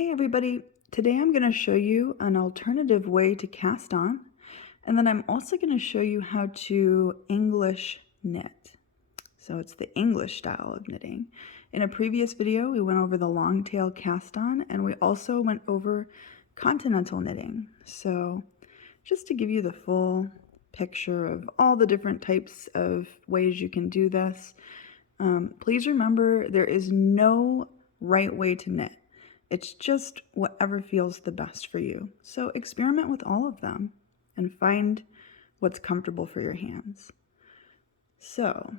Hey everybody, today I'm going to show you an alternative way to cast on, and then I'm also going to show you how to English knit. So it's the English style of knitting. In a previous video, we went over the long tail cast on, and we also went over continental knitting. So just to give you the full picture of all the different types of ways you can do this, please remember there is no right way to knit. It's just whatever feels the best for you. So experiment with all of them and find what's comfortable for your hands. So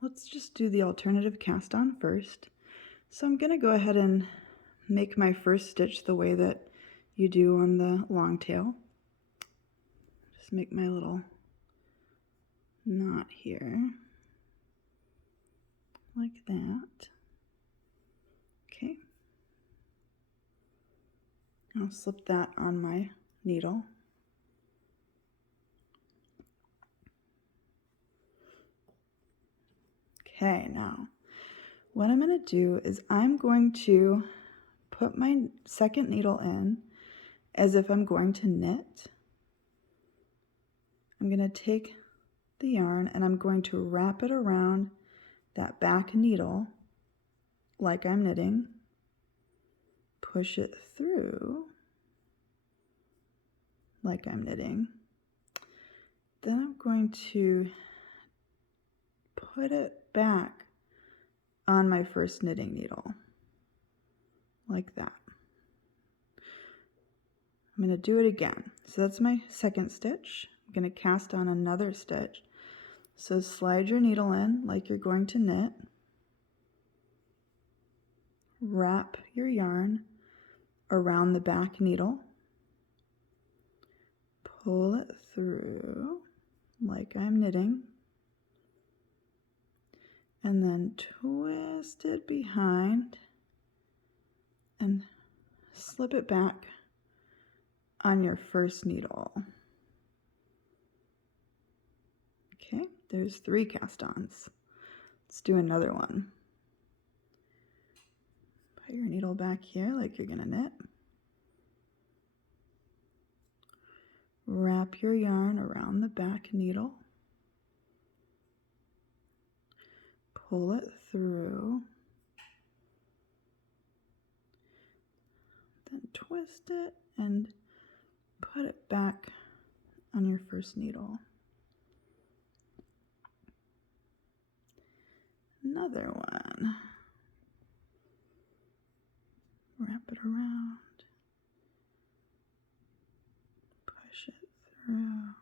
let's just do the alternative cast on first. So I'm going to go ahead and make my first stitch the way that you do on the long tail. Just make my little knot here, like that. Okay. I'll slip that on my needle. Okay, now what I'm going to do is I'm going to put my second needle in as if I'm going to knit. I'm going to take the yarn and I'm going to wrap it around that back needle like I'm knitting, push it through like I'm knitting. Then I'm going to put it back on my first knitting needle, like that. I'm going to do it again. So that's my second stitch. I'm going to cast on another stitch. So slide your needle in like you're going to knit. Wrap your yarn around the back needle. Pull it through like I'm knitting. And then twist it behind and slip it back on your first needle. Okay, there's 3 cast-ons. Let's do another one. Put your needle back here like you're gonna knit. Wrap your yarn around the back needle. Pull it through. Then twist it and put it back on your first needle. Another one. Wrap it around. Push it through.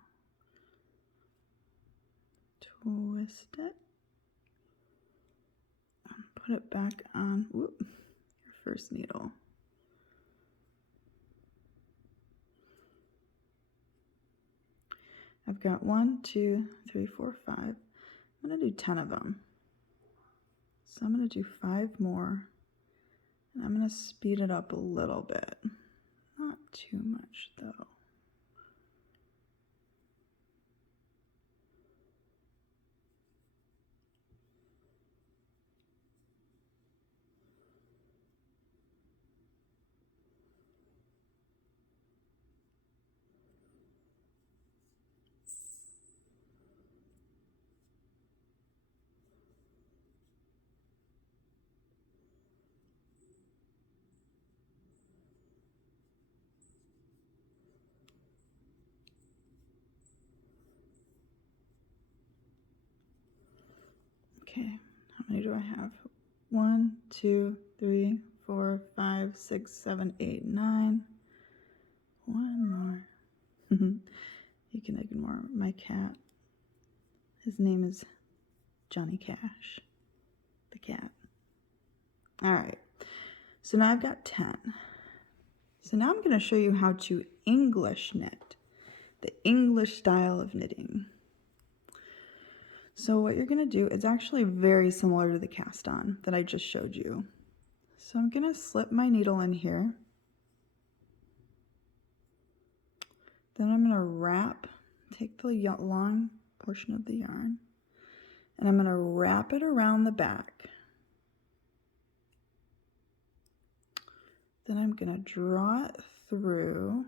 Twist it. And put it back on your first needle. I've got 1, 2, 3, 4, 5. I'm going to do 10 of them. So I'm going to do 5 more. And I'm going to speed it up a little bit. Not too much though. Okay, how many do I have? 1, 2, 3, 4, 5, 6, 7, 8, 9. One more. You can ignore my cat. His name is Johnny Cash, the cat. All right, so now I've got 10. So now I'm going to show you how to English knit, the English style of knitting. So what you're going to do is actually very similar to the cast on that I just showed you. So I'm going to slip my needle in here. Then I'm going to take the long portion of the yarn, and I'm going to wrap it around the back. Then I'm going to draw it through.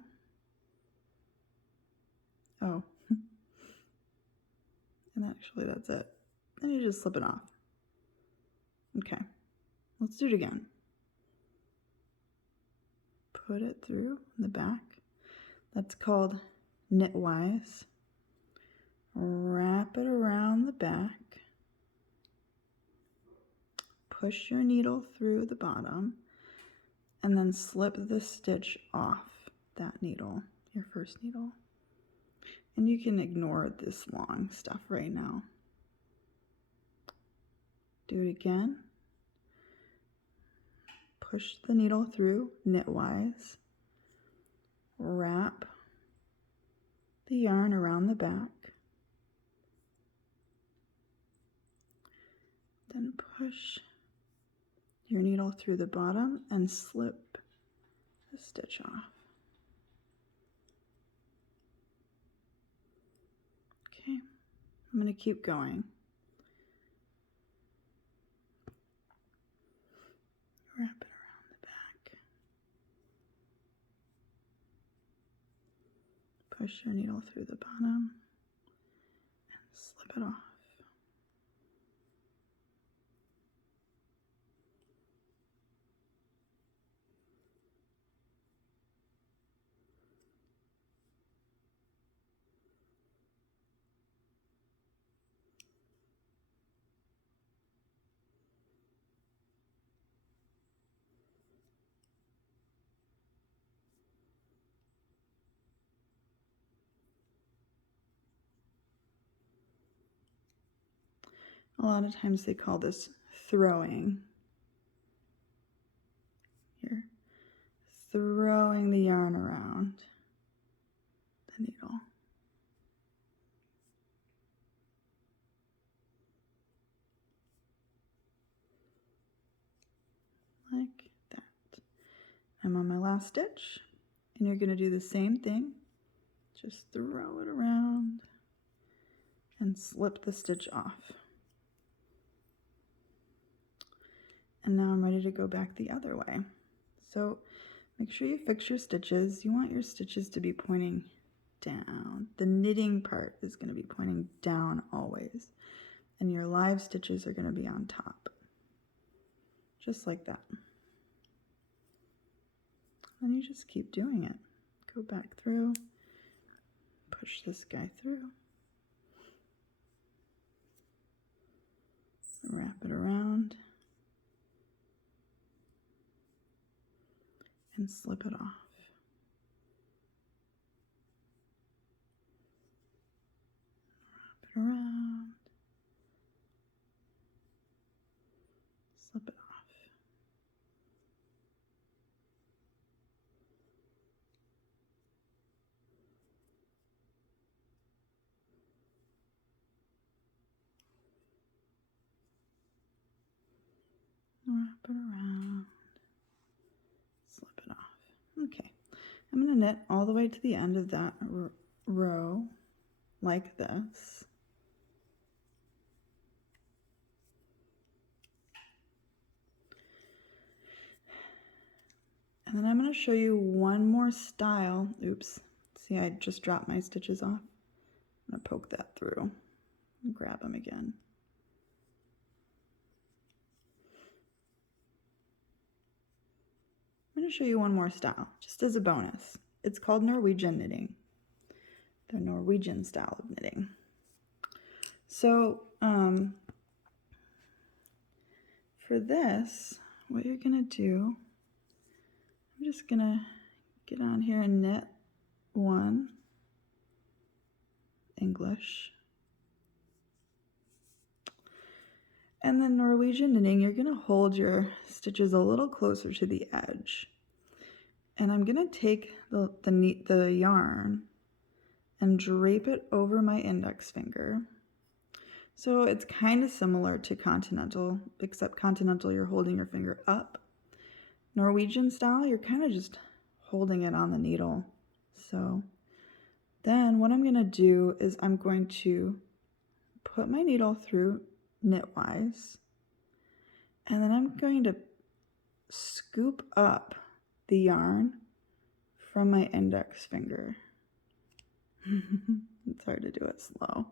Oh, and actually that's it. Then you just slip it off. Okay, let's do it again. Put it through in the back. That's called knitwise. Wrap it around the back. Push your needle through the bottom and then slip the stitch off that needle, your first needle. And you can ignore this long stuff right now. Do it again. Push the needle through knitwise. Wrap the yarn around the back. Then push your needle through the bottom and slip the stitch off. Okay, I'm going to keep going. Wrap it around the back. Push your needle through the bottom and slip it off. A lot of times they call this throwing. You're throwing the yarn around the needle. Like that. I'm on my last stitch, and you're going to do the same thing. Just throw it around and slip the stitch off. And now I'm ready to go back the other way. So make sure you fix your stitches. You want your stitches to be pointing down. The knitting part is going to be pointing down always. And your live stitches are going to be on top. Just like that. And you just keep doing it. Go back through. Push this guy through. Wrap it around. And slip it off. Wrap it around. Slip it off. Wrap it around. Slip it off. Okay, I'm going to knit all the way to the end of that row like this. And then I'm going to show you one more style. Oops, see, I just dropped my stitches off. I'm going to poke that through and grab them again. I'm going to show you one more style, just as a bonus. It's called Norwegian knitting, the Norwegian style of knitting. So for this, what you're going to do, I'm just going to get on here and knit one English. And then Norwegian knitting, you're going to hold your stitches a little closer to the edge. And I'm going to take the yarn and drape it over my index finger. So it's kind of similar to continental, except continental you're holding your finger up. Norwegian style, you're kind of just holding it on the needle. So then what I'm going to do is I'm going to put my needle through knitwise, and then I'm going to scoop up the yarn from my index finger. It's hard to do it slow.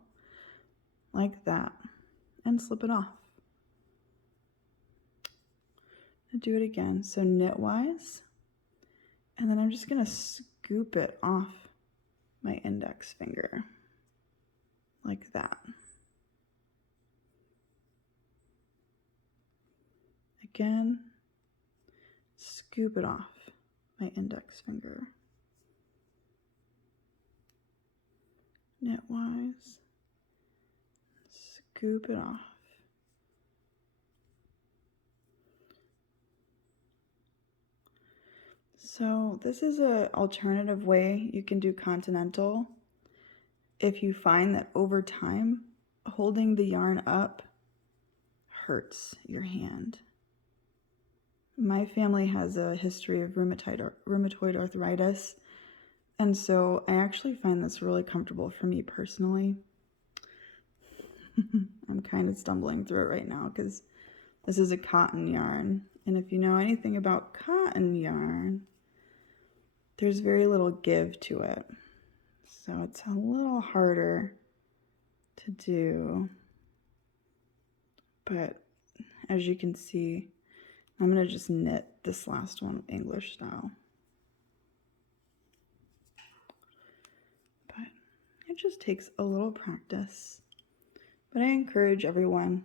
Like that. And slip it off. I'll do it again. So knitwise. And then I'm just going to scoop it off my index finger. Like that. Again, scoop it off my index finger. Knitwise, scoop it off. So this is an alternative way you can do continental if you find that over time holding the yarn up hurts your hand. My family has a history of rheumatoid arthritis, and so I actually find this really comfortable for me personally. I'm kind of stumbling through it right now because this is a cotton yarn, and if you know anything about cotton yarn, there's very little give to it, so it's a little harder to do, but as you can see, I'm going to just knit this last one English style. But it just takes a little practice. But I encourage everyone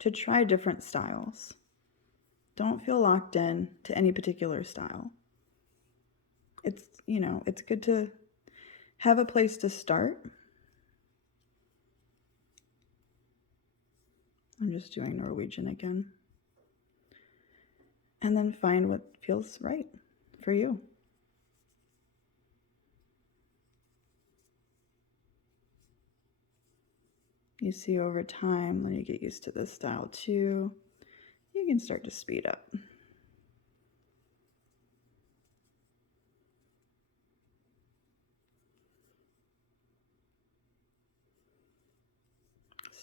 to try different styles. Don't feel locked in to any particular style. It's, you know, it's good to have a place to start. I'm just doing Norwegian again. And then find what feels right for you. You see over time, when you get used to this style too, you can start to speed up.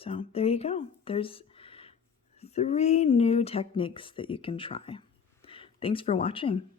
So there you go. There's 3 new techniques that you can try. Thanks for watching.